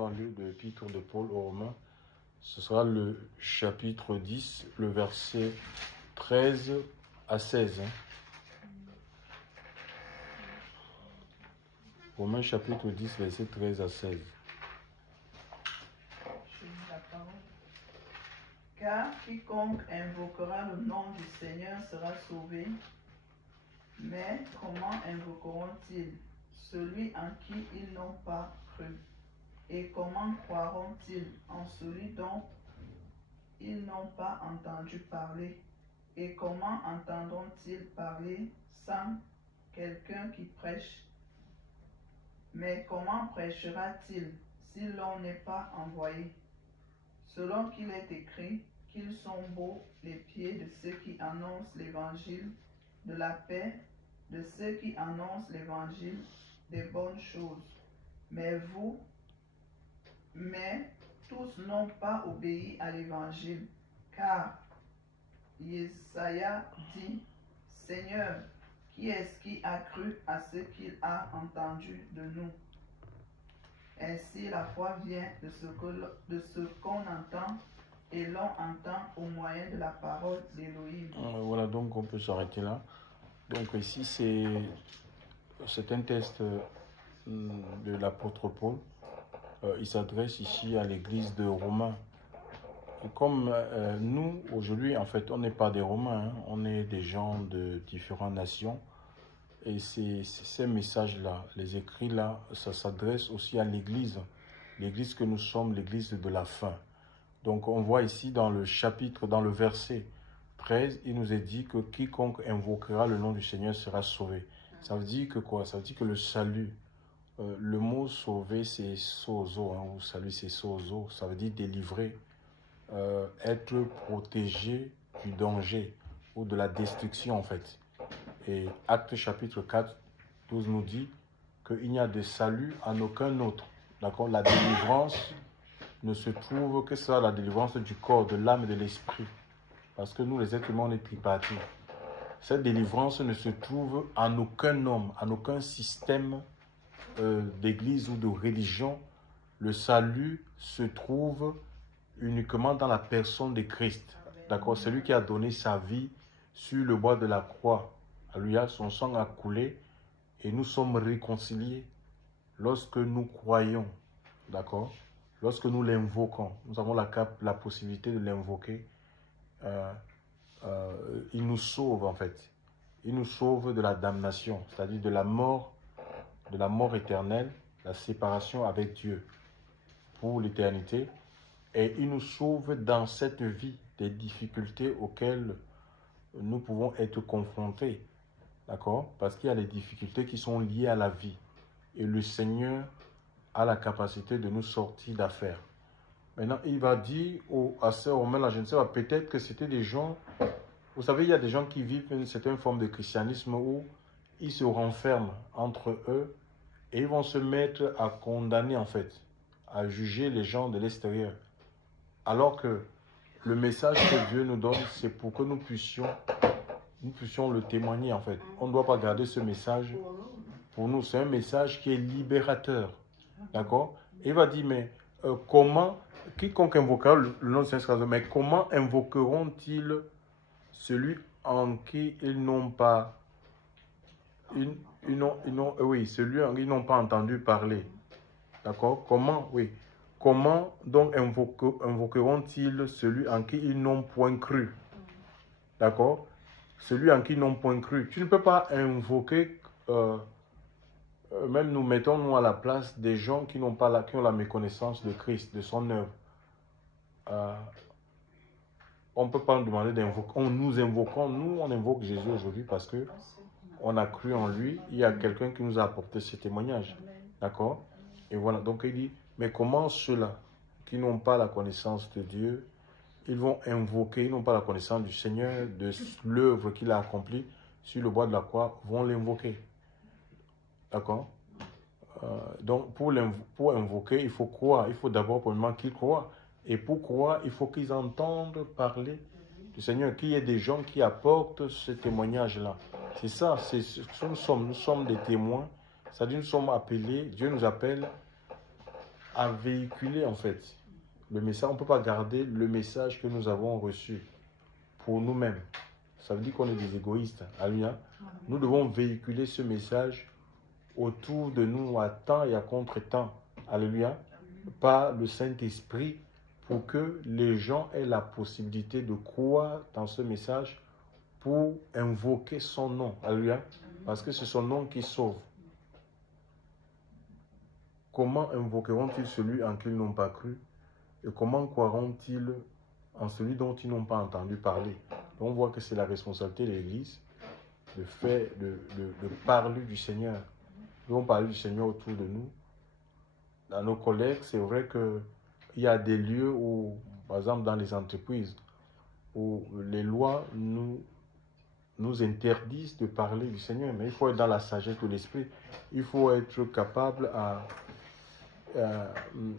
allons lire de l'épître de Paul aux Romains. Ce sera le chapitre 10, le verset 13 à 16. Romains chapitre 10, verset 13 à 16. Je lis la parole. Car quiconque invoquera le nom du Seigneur sera sauvé. Mais comment invoqueront-ils celui en qui ils n'ont pas cru? Et comment croiront-ils en celui dont ils n'ont pas entendu parler? Et comment entendront-ils parler sans quelqu'un qui prêche? Mais comment prêchera-t-il si l'on n'est pas envoyé? Selon qu'il est écrit, qu'ils sont beaux les pieds de ceux qui annoncent l'évangile de la paix, de ceux qui annoncent l'évangile des bonnes choses. Mais tous n'ont pas obéi à l'évangile, car Jesaja dit, Seigneur, qui est-ce qui a cru à ce qu'il a entendu de nous? Ainsi la foi vient de ce qu'on entend, et l'on entend au moyen de la parole d'Élohim. Voilà, donc on peut s'arrêter là. Donc ici c'est un texte de l'apôtre Paul. Il s'adresse ici à l'église de Romains. Et comme nous, aujourd'hui, en fait, on n'est pas des Romains, hein, on est des gens de différentes nations. Et ces messages-là, les écrits-là, ça s'adresse aussi à l'église. L'église que nous sommes, l'église de la fin. Donc on voit ici dans le chapitre, dans le verset 13, il nous est dit que quiconque invoquera le nom du Seigneur sera sauvé. Ça veut dire que quoi? Ça veut dire que le salut, le mot sauver c'est sozo, hein, ou salut c'est sozo, ça veut dire délivrer, être protégé du danger ou de la destruction en fait. Et Actes chapitre 4, 12 nous dit qu'il n'y a de salut en aucun autre. D'accord? La délivrance ne se trouve que ça, la délivrance du corps, de l'âme et de l'esprit. Parce que nous, les êtres humains, on est tripartis. Cette délivrance ne se trouve en aucun homme, en aucun système d'église ou de religion. Le salut se trouve uniquement dans la personne de Christ. D'accord? Celui qui a donné sa vie sur le bois de la croix. Alléluia, son sang a coulé et nous sommes réconciliés lorsque nous croyons. D'accord? Lorsque nous l'invoquons, nous avons la possibilité de l'invoquer. Il nous sauve en fait. Il nous sauve de la damnation, c'est-à-dire de la mort éternelle, la séparation avec Dieu pour l'éternité. Et il nous sauve dans cette vie des difficultés auxquelles nous pouvons être confrontés. D'accord? Parce qu'il y a des difficultés qui sont liées à la vie. Et le Seigneur a la capacité de nous sortir d'affaires. Maintenant, il va dire à ces Romains, là, je ne sais pas, peut-être que c'était des gens, vous savez, il y a des gens qui vivent une certaine forme de christianisme où ils se renferment entre eux et ils vont se mettre à condamner, en fait, à juger les gens de l'extérieur. Alors que le message que Dieu nous donne, c'est pour que nous puissions le témoigner, en fait. On ne doit pas garder ce message pour nous. C'est un message qui est libérateur. D'accord? Il va dire, mais comment, quiconque invoquera le nom de Saint-Sacrement, mais comment invoqueront-ils celui en qui ils n'ont pas, oui, celui en qui ils n'ont pas entendu parler? D'accord? Comment, oui. Comment donc invoqueront-ils celui en qui ils n'ont point cru? D'accord? Celui en qui ils n'ont point cru. Tu ne peux pas invoquer, même nous mettons-nous à la place des gens qui n'ont pas qui ont la méconnaissance de Christ, de son œuvre. On ne peut pas nous demander d'invoquer. Nous on invoque Jésus aujourd'hui parce que on a cru en lui. Il y a quelqu'un qui nous a apporté ce témoignage. D'accord? Et voilà, donc il dit, mais comment ceux-là qui n'ont pas la connaissance de Dieu, ils vont invoquer, ils n'ont pas la connaissance du Seigneur, de l'œuvre qu'il a accomplie sur le bois de la croix, vont l'invoquer. D'accord? Donc pour invoquer, il faut croire. Il faut d'abord premièrement qu'ils croient. Et pour croire, il faut qu'ils entendent parler du Seigneur, qu'il y ait des gens qui apportent ce témoignage-là. C'est ça, c'est ce que nous sommes des témoins. C'est-à-dire nous sommes appelés, Dieu nous appelle à véhiculer en fait le message. On ne peut pas garder le message que nous avons reçu pour nous-mêmes. Ça veut dire qu'on est des égoïstes. Alléluia. Nous devons véhiculer ce message autour de nous à temps et à contre-temps. Alléluia. Par le Saint-Esprit, pour que les gens aient la possibilité de croire dans ce message pour invoquer son nom. Alléluia. Parce que c'est son nom qui sauve. Comment invoqueront-ils celui en qui ils n'ont pas cru? Et comment croiront-ils en celui dont ils n'ont pas entendu parler? Donc on voit que c'est la responsabilité de l'Église de parler du Seigneur. Nous devons parler du Seigneur autour de nous. Dans nos collègues, c'est vrai qu'il y a des lieux où, par exemple dans les entreprises, où les lois nous interdisent de parler du Seigneur. Mais il faut être dans la sagesse de l'Esprit. Il faut être capable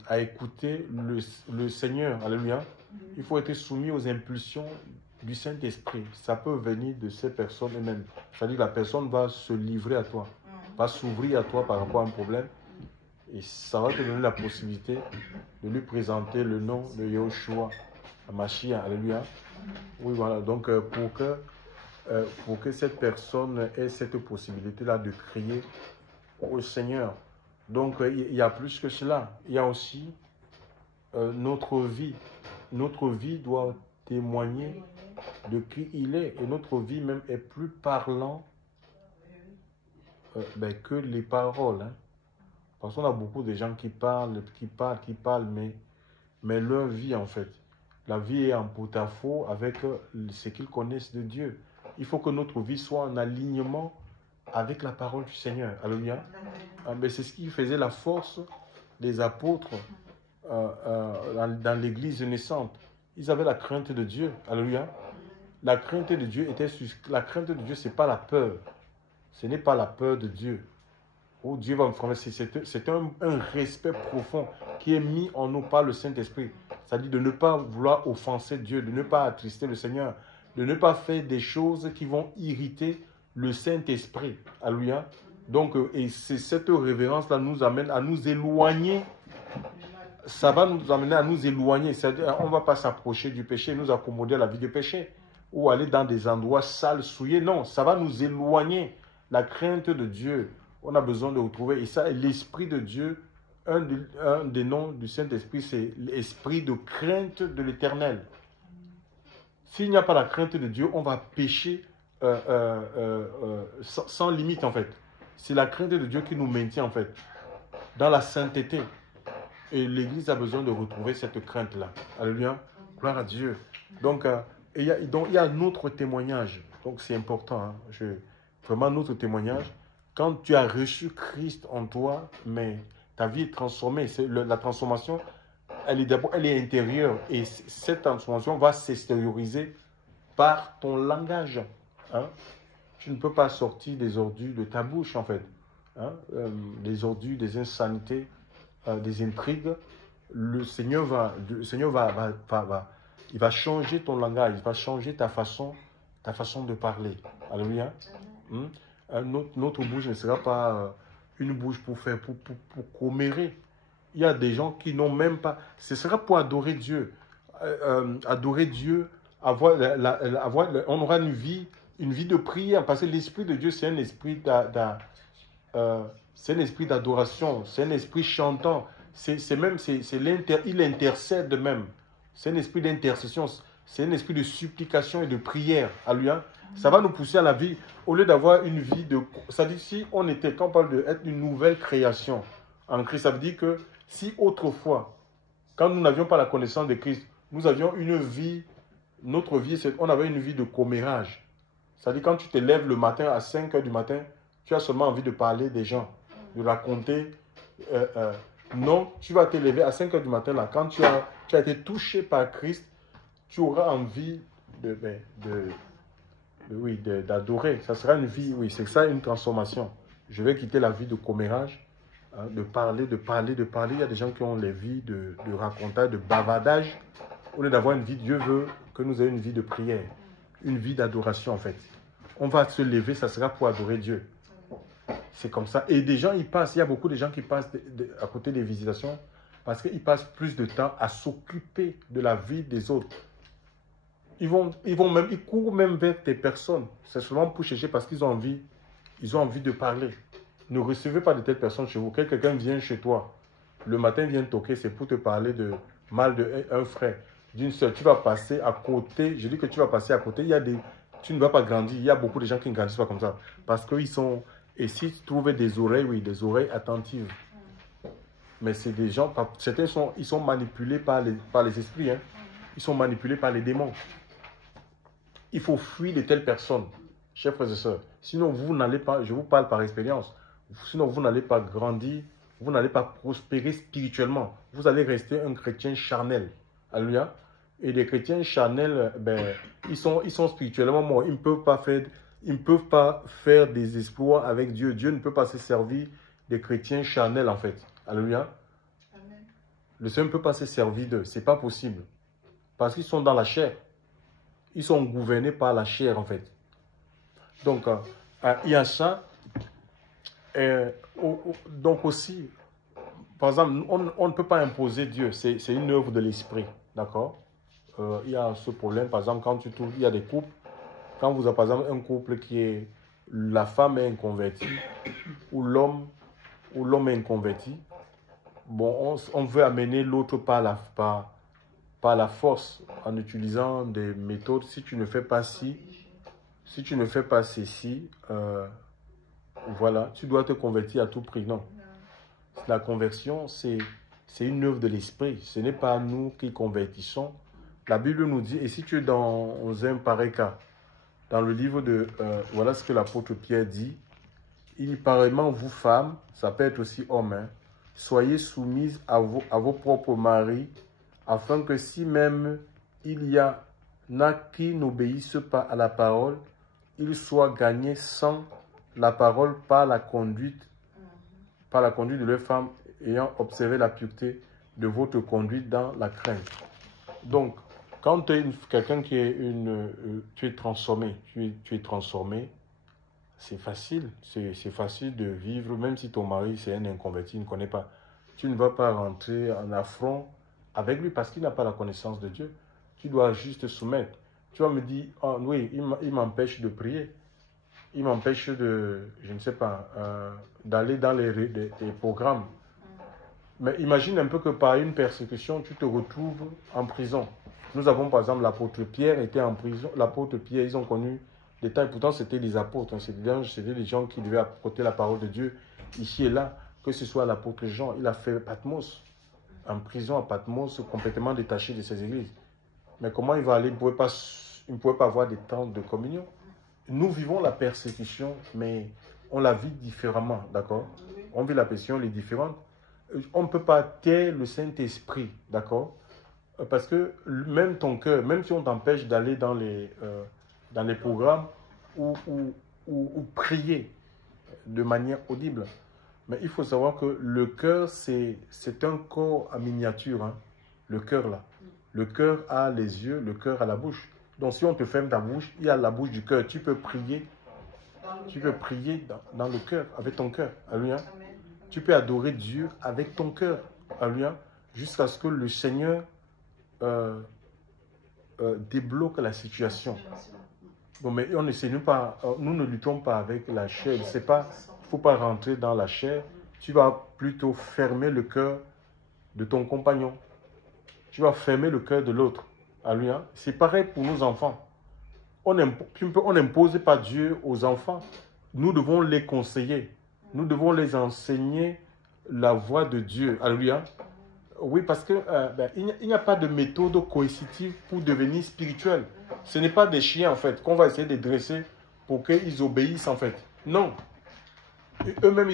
à écouter le Seigneur. Alléluia. Il faut être soumis aux impulsions du Saint-Esprit. Ça peut venir de ces personnes elles-mêmes. C'est-à-dire que la personne va se livrer à toi, va s'ouvrir à toi par rapport à un problème. Et ça va te donner la possibilité de lui présenter le nom de Yahushua, Mashiach. Alléluia. Oui, voilà. Donc, pour que cette personne ait cette possibilité-là de crier au Seigneur. Donc, il y a plus que cela. Il y a aussi notre vie. Notre vie doit témoigner de qui il est. Et notre vie même est plus parlant que les paroles. Hein. Parce qu'on a beaucoup de gens qui parlent, mais leur vie, en fait, la vie est en porte-à-faux avec ce qu'ils connaissent de Dieu. Il faut que notre vie soit en alignement avec la parole du Seigneur. Alléluia. Mais c'est ce qui faisait la force des apôtres dans l'église naissante. Ils avaient la crainte de Dieu. Alléluia. La crainte de Dieu la crainte de Dieu, ce n'est pas la peur. Ce n'est pas la peur de Dieu. Oh, Dieu va me former. C'est un respect profond qui est mis en nous par le Saint-Esprit. C'est-à-dire de ne pas vouloir offenser Dieu, de ne pas attrister le Seigneur, de ne pas faire des choses qui vont irriter le Saint-Esprit. Alléluia. Donc, et c'est cette révérence-là nous amène à nous éloigner. Ça va nous amener à nous éloigner. C'est-à-dire, on ne va pas s'approcher du péché, nous accommoder à la vie de péché, ou aller dans des endroits sales, souillés. Non, ça va nous éloigner. La crainte de Dieu, on a besoin de retrouver. Et ça, l'Esprit de Dieu, un des noms du Saint-Esprit, c'est l'esprit de crainte de l'Éternel. S'il n'y a pas la crainte de Dieu, on va pécher sans limite, en fait. C'est la crainte de Dieu qui nous maintient, en fait, dans la sainteté. Et l'Église a besoin de retrouver cette crainte-là. Alléluia. Gloire à Dieu. Donc, il y a notre témoignage. Donc, c'est important. Hein. Vraiment, notre témoignage. Quand tu as reçu Christ en toi, mais ta vie est transformée. La transformation, elle est intérieure. Et cette transformation va s'extérioriser par ton langage. Hein. Tu ne peux pas sortir des ordures de ta bouche, en fait. Hein. Des ordures, des insanités, des intrigues. Le Seigneur il va changer ton langage, il va changer ta façon de parler. Alléluia. Notre bouche ne sera pas une bouche pour commérer. Il y a des gens qui n'ont même pas... Ce sera pour adorer Dieu. Adorer Dieu, on aura une vie de prière, parce que l'Esprit de Dieu, c'est un esprit d'adoration, c'est un esprit chantant, il intercède même. C'est un esprit d'intercession, c'est un esprit de supplication et de prière. Alléluia. Ça va nous pousser à la vie, au lieu d'avoir une vie de... Ça dit, quand on parle d'être une nouvelle création en Christ, ça veut dire que si autrefois, quand nous n'avions pas la connaissance de Christ, nous avions une vie, on avait une vie de commérage. C'est-à-dire quand tu te lèves le matin à 5 h du matin, tu as seulement envie de parler des gens, de raconter. Non, tu vas te lever à 5 h du matin, là, quand tu as été touché par Christ, tu auras envie d'adorer. Ça sera une vie, oui, c'est ça une transformation. Je vais quitter la vie de commérage, hein, de parler. Il y a des gens qui ont les vies de racontage, de bavardage. Au lieu d'avoir une vie, Dieu veut que nous ayons une vie de prière, une vie d'adoration en fait. On va se lever, ça sera pour adorer Dieu. C'est comme ça. Et des gens, il y a beaucoup de gens qui passent à côté des visitations Parce qu'ils passent plus de temps à s'occuper de la vie des autres. Ils courent même vers tes personnes. C'est seulement pour chercher parce qu'ils ont envie de parler. Ne recevez pas de telles personnes chez vous. Quelqu'un vient chez toi, le matin vient toquer, c'est pour te parler de mal d'un frère, d'une soeur. Tu vas passer à côté. Je dis que tu vas passer à côté. Tu ne vas pas grandir. Il y a beaucoup de gens qui ne grandissent pas comme ça. Parce qu'ils sont... Et si tu trouves des oreilles, oui, des oreilles attentives. Mais c'est des gens... Certains ils sont manipulés par les esprits. Hein. Ils sont manipulés par les démons. Il faut fuir de telles personnes, chers frères et sœurs. Sinon, vous n'allez pas... Je vous parle par expérience. Sinon, vous n'allez pas grandir. Vous n'allez pas prospérer spirituellement. Vous allez rester un chrétien charnel. Alléluia. Et les chrétiens charnels, ben, ils sont spirituellement morts. Ils ne peuvent pas faire des exploits avec Dieu. Dieu ne peut pas se servir des chrétiens charnels, en fait. Alléluia. Amen. Le Seigneur ne peut pas se servir d'eux. Ce n'est pas possible. Parce qu'ils sont dans la chair. Ils sont gouvernés par la chair, en fait. Donc, il y a ça. Donc aussi, par exemple, on ne peut pas imposer Dieu. C'est une œuvre de l'esprit. D'accord? Il y a ce problème, par exemple, quand tu trouves, il y a des couples, quand vous avez par exemple un couple qui est, la femme est inconvertie, ou l'homme est inconverti, bon, on veut amener l'autre par la force, en utilisant des méthodes. Si tu ne fais pas ci, si tu ne fais pas ceci, voilà, tu dois te convertir à tout prix. Non. La conversion, c'est une œuvre de l'esprit. Ce n'est pas nous qui convertissons. La Bible nous dit, et si tu es dans un pareil cas, dans le livre de... voilà ce que l'apôtre Pierre dit. Il dit, pareillement, vous femmes, ça peut être aussi hommes, hein, soyez soumises à vos propres maris, afin que si même il y en a qui n'obéissent pas à la parole, ils soient gagnés sans la parole par la conduite de leurs femmes, ayant observé la pureté de votre conduite dans la crainte. Donc, quand tu es quelqu'un qui est tu es transformé, tu es transformé, c'est facile. C'est facile de vivre, même si ton mari c'est un inconverti, il ne connaît pas. Tu ne vas pas rentrer en affront avec lui parce qu'il n'a pas la connaissance de Dieu. Tu dois juste te soumettre. Tu vas me dire, oh, oui, il m'empêche de prier. Il m'empêche de, je ne sais pas, d'aller dans les programmes. Mais imagine un peu que par une persécution, tu te retrouves en prison. Nous avons par exemple l'apôtre Pierre était en prison. L'apôtre Pierre, ils ont connu des temps. Pourtant, c'était les apôtres. Hein, c'était des gens qui devaient apporter la parole de Dieu ici et là. Que ce soit l'apôtre Jean, il a fait Patmos. En prison à Patmos, complètement détaché de ses églises. Mais comment il va aller? Il ne pouvait pas avoir des temps de communion. Nous vivons la persécution, mais on la vit différemment, d'accord? On vit la persécution, elle est différente. On ne peut pas taire le Saint-Esprit, d'accord? Parce que même ton cœur, même si on t'empêche d'aller dans les programmes ou prier de manière audible, mais il faut savoir que le cœur, c'est un corps en miniature, hein? Le cœur là. Le cœur a les yeux, le cœur a la bouche. Donc si on te ferme ta bouche, il y a la bouche du cœur. Tu peux prier. Tu peux prier dans le cœur, avec ton cœur. Alléluia. Tu peux adorer Dieu avec ton cœur. Alléluia. Jusqu'à ce que le Seigneur débloque la situation. Bon, mais nous ne luttons pas avec la chair. Il ne faut pas rentrer dans la chair. Tu vas plutôt fermer le cœur de ton compagnon. Tu vas fermer le cœur de l'autre. Alléluia. C'est pareil pour nos enfants. On n'impose pas Dieu aux enfants. Nous devons les conseiller. Nous devons les enseigner la voie de Dieu. Alléluia. Oui, parce que il n'y a pas de méthode coercitive pour devenir spirituel. Ce n'est pas des chiens, en fait, qu'on va essayer de dresser pour qu'ils obéissent, en fait. Non. Eux-mêmes,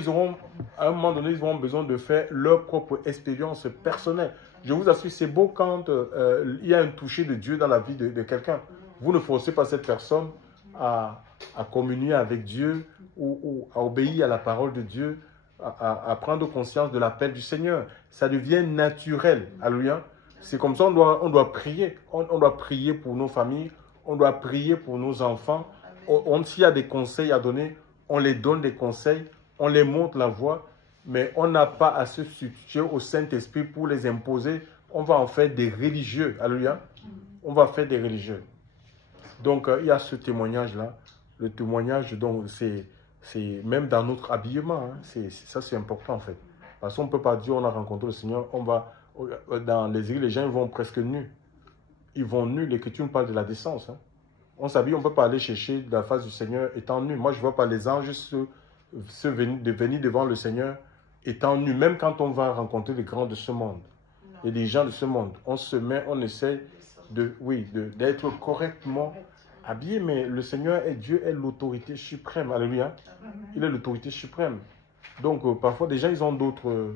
à un moment donné, ils auront besoin de faire leur propre expérience personnelle. Je vous assure, c'est beau quand il y a un toucher de Dieu dans la vie de quelqu'un. Vous ne forcez pas cette personne à communier avec Dieu ou à obéir à la parole de Dieu, à prendre conscience de l'appel du Seigneur. Ça devient naturel. Alléluia. C'est comme ça, on doit prier. On doit prier pour nos familles, on doit prier pour nos enfants. S'il y a des conseils à donner, on les donne des conseils, on les montre la voie. Mais on n'a pas à se substituer au Saint-Esprit pour les imposer. On va en faire des religieux. Alléluia. On va faire des religieux. Donc, il y a ce témoignage-là. Le témoignage, donc, c'est même dans notre habillement. Hein. Ça, c'est important, en fait. Parce qu'on ne peut pas dire, on a rencontré le Seigneur, on va... Dans les églises, les gens ils vont presque nus. Ils vont nus. L'Écriture nous parle de la décence. Hein. On s'habille, on ne peut pas aller chercher la face du Seigneur étant nu. Moi, je ne vois pas les anges venir devant le Seigneur étant nus. Même quand on va rencontrer les grands de ce monde et les gens de ce monde, on se met, on essaie d'être correctement habillé. Mais le Seigneur et Dieu est l'autorité suprême. Alléluia. Il est l'autorité suprême. Donc, parfois, des gens, ils ont d'autres...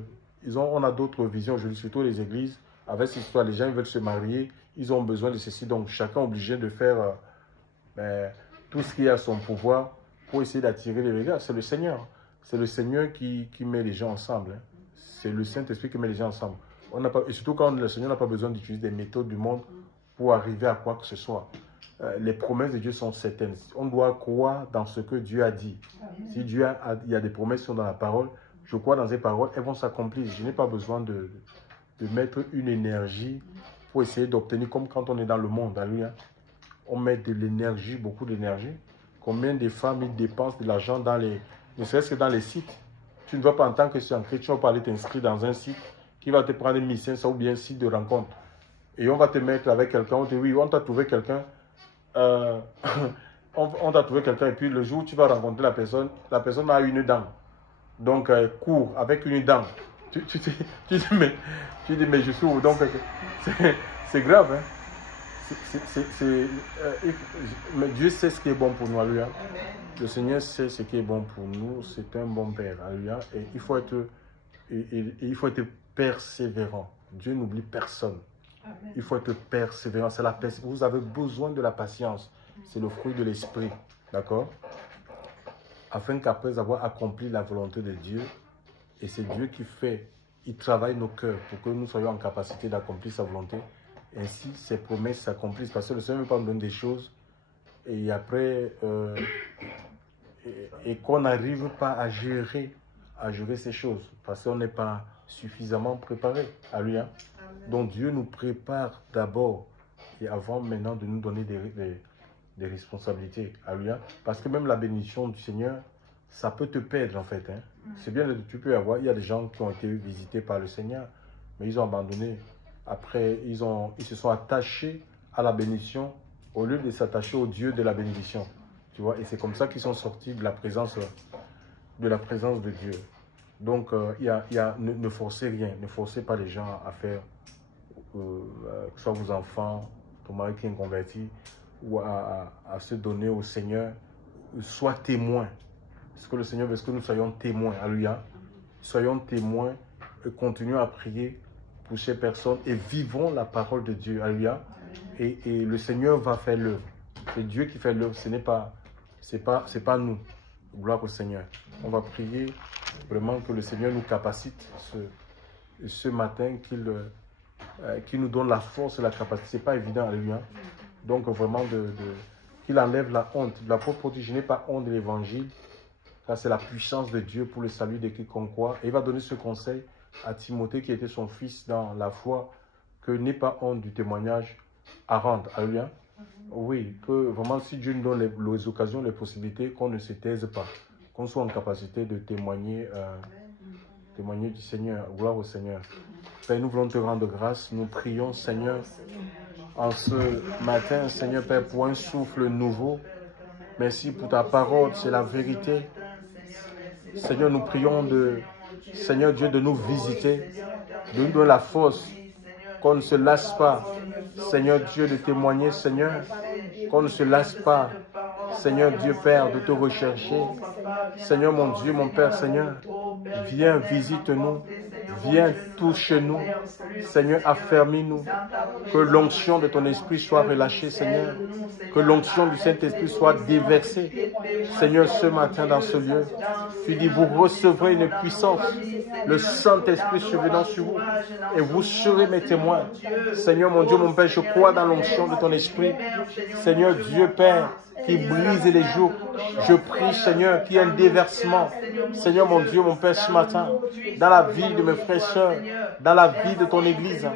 on a d'autres visions, je dis surtout les églises, avec cette histoire, les gens ils veulent se marier, ils ont besoin de ceci, donc chacun est obligé de faire tout ce qui est à son pouvoir pour essayer d'attirer les regards. C'est le Seigneur. C'est le Seigneur qui met les gens ensemble. Hein. C'est le Saint-Esprit qui met les gens ensemble. Et surtout quand le Seigneur n'a pas besoin d'utiliser des méthodes du monde pour arriver à quoi que ce soit. Les promesses de Dieu sont certaines. On doit croire dans ce que Dieu a dit. Si il y a des promesses qui sont dans la parole, je crois dans ces paroles, elles vont s'accomplir. Je n'ai pas besoin de mettre une énergie pour essayer d'obtenir, comme quand on est dans le monde. Alléluia. On met de l'énergie, beaucoup d'énergie. Combien de femmes ils dépensent de l'argent ne serait-ce que dans les sites. Tu ne vas pas en tant que chrétien, tu vas pas aller t'inscrire dans un site qui va te prendre 1500 ou bien un site de rencontre. Et on va te mettre avec quelqu'un, on te dit oui, on t'a trouvé quelqu'un. On t'a trouvé quelqu'un et puis le jour où tu vas rencontrer la personne a une dent. Donc, court avec une dent. Tu dis, mais je souffre. Donc, c'est grave. Hein? Mais Dieu sait ce qui est bon pour nous. Alléluia. Le Seigneur sait ce qui est bon pour nous. C'est un bon Père. Alléluia. Et il faut être persévérant. Dieu n'oublie personne. Amen. Il faut être persévérant. Vous avez besoin de la patience. C'est le fruit de l'esprit. D'accord? Afin qu'après avoir accompli la volonté de Dieu, et c'est Dieu qui fait, il travaille nos cœurs pour que nous soyons en capacité d'accomplir sa volonté. Ainsi, ses promesses s'accomplissent. Parce que le Seigneur ne veut pas nous donner des choses et après, et qu'on n'arrive pas à gérer ces choses. Parce qu'on n'est pas suffisamment préparé. Alléluia. Donc Dieu nous prépare d'abord et avant maintenant de nous donner des responsabilités. Alléluia. Parce que même la bénédiction du Seigneur, ça peut te perdre en fait. Hein. C'est bien que tu peux avoir. Il y a des gens qui ont été visités par le Seigneur, mais ils ont abandonné. Après, ils se sont attachés à la bénédiction au lieu de s'attacher au Dieu de la bénédiction. Tu vois, et c'est comme ça qu'ils sont sortis de la présence de Dieu. Donc, ne forcez rien. Ne forcez pas les gens à faire, que ce soit vos enfants, ton mari qui est converti, ou à se donner au Seigneur. Sois témoin. Ce que le Seigneur veut, que nous soyons témoins. Alléluia. Soyons témoins et continuons à prier pour ces personnes et vivons la parole de Dieu. Alléluia. Et le Seigneur va faire l'œuvre. C'est Dieu qui fait l'œuvre. C'est pas nous. Gloire au Seigneur. On va prier vraiment que le Seigneur nous capacite ce matin, qu'il nous donne la force et la capacité. C'est pas évident. Alléluia. Donc vraiment qu'il enlève la honte. L'apôtre dit, je n'ai pas honte de l'évangile. Ça, c'est la puissance de Dieu pour le salut de quiconque croit. Et il va donner ce conseil à Timothée, qui était son fils dans la foi, que n'aie pas honte du témoignage à rendre. Alléluia. Oui, que vraiment, si Dieu nous donne les occasions, les possibilités, qu'on ne se taise pas. Qu'on soit en capacité de témoigner du Seigneur. Gloire au Seigneur. Père, nous voulons te rendre grâce. Nous prions, Seigneur, en ce matin, Seigneur Père, pour un souffle nouveau. Merci pour ta parole, c'est la vérité. Seigneur, nous prions Seigneur Dieu, de nous visiter, de nous donner la force, qu'on ne se lasse pas, Seigneur Dieu, de témoigner, Seigneur, qu'on ne se lasse pas, Seigneur Dieu Père, de te rechercher. Seigneur mon Dieu, mon Père, Seigneur, viens, visite-nous, Viens, touche-nous. Seigneur, affermis-nous. Que l'onction de ton esprit soit relâchée, Seigneur. Que l'onction du Saint-Esprit soit déversée. Seigneur, ce matin dans ce lieu, tu dis, vous recevrez une puissance. Le Saint-Esprit survenant sur vous. Et vous serez mes témoins. Seigneur, mon Dieu, mon Père, je crois dans l'onction de ton esprit. Seigneur, Dieu Père, qui brise les jours. Je prie, Seigneur, qu'il y ait un déversement. Seigneur, mon Dieu, mon Père, ce matin, dans la vie de mes frères et sœurs, dans la vie de ton Église,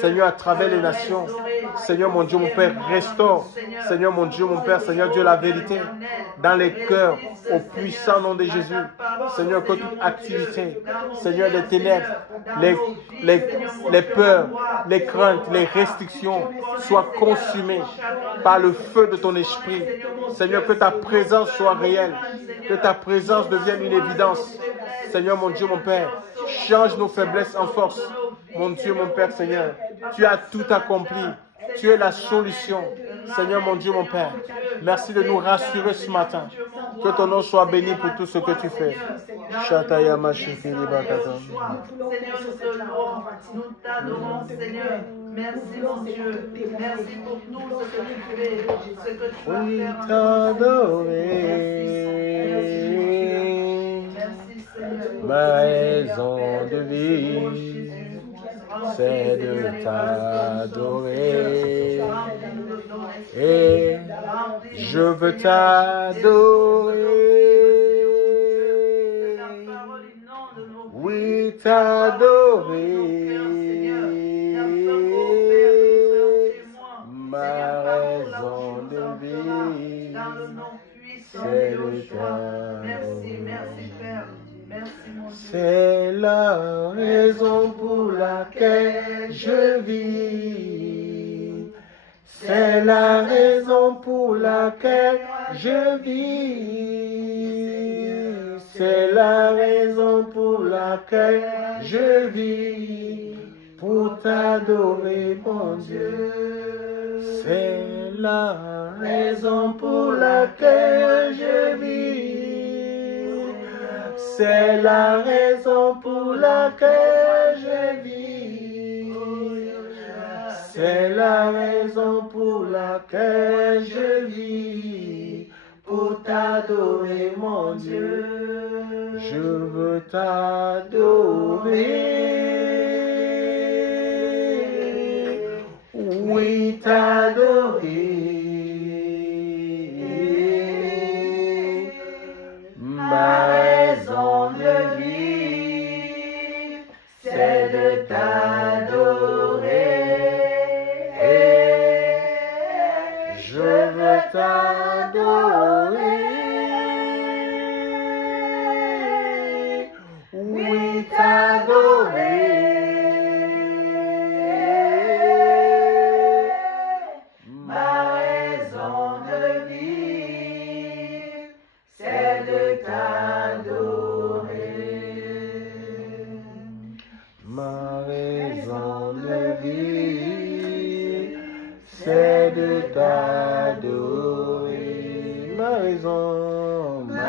Seigneur, à travers les nations. Seigneur, mon Dieu, mon Père, restaure. Seigneur, mon Dieu, mon Père, Seigneur Dieu, la vérité, dans les cœurs, au puissant nom de Jésus. Seigneur, que toute activité, Seigneur, des ténèbres, les peurs, les craintes, les restrictions soient consumées par le feu de ton esprit. Seigneur, que ta présence soit réelle, que ta présence devienne une évidence. Seigneur, mon Dieu, mon Père, change nos faiblesses en force. Mon Dieu, mon Père, Seigneur, tu as tout accompli. Tu es la solution. Seigneur, mon Dieu, mon Père, merci de nous rassurer ce matin. Que ton nom soit béni pour tout ce que tu fais. Shatayama Shifili Bakata. Seigneur, nous t'adorons, Seigneur. Merci, mon Dieu. Merci pour tout ce que tu fais, ce que tu vas faire. Merci, Seigneur. Ma raison de vie, c'est de t'adorer. Et je veux t'adorer. Oui, t'adorer. Ma raison de vie, c'est de t'adorer. C'est la raison pour laquelle je vis. C'est la raison pour laquelle je vis. C'est la raison pour laquelle je vis. Pour t'adorer, mon Dieu. C'est la raison pour laquelle je vis. C'est la raison pour laquelle je vis. C'est la raison pour laquelle je vis. Pour t'adorer, mon Dieu. Je veux t'adorer. Oui, t'adorer. Ma raison de vivre, c'est de t'adorer. Je veux t'adorer. Oui, t'adorer. Ma raison de vivre, c'est de t'adorer. Ma raison de vivre, c'est de t'adorer. Ma raison de